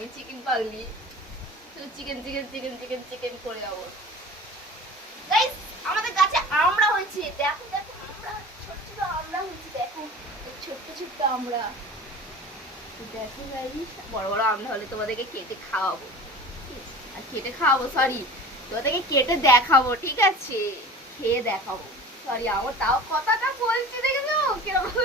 আমি চিকেন পাগলি, শুধু chicken chicken chicken chicken chicken করে যাবো। গাইস আমাদের গাছে আমড়া হয়েছে, দেখো দেখো আমড়া, ছোট ছোট আমড়া হয়েছে, দেখো ছোট্ট ছোট্ট আমড়া। দেখো গাইস, বড় বড় আমড়া হলে তোমাদেরকে কেটে খাওয়াবো, আর কেটে খাওয়াবো সরি, তোমাদেরকে কেটে দেখাবো, ঠিক আছে, খেয়ে দেখাবো। সরি আমার তাও কথাটা বলছি দেখেছো কিরকম।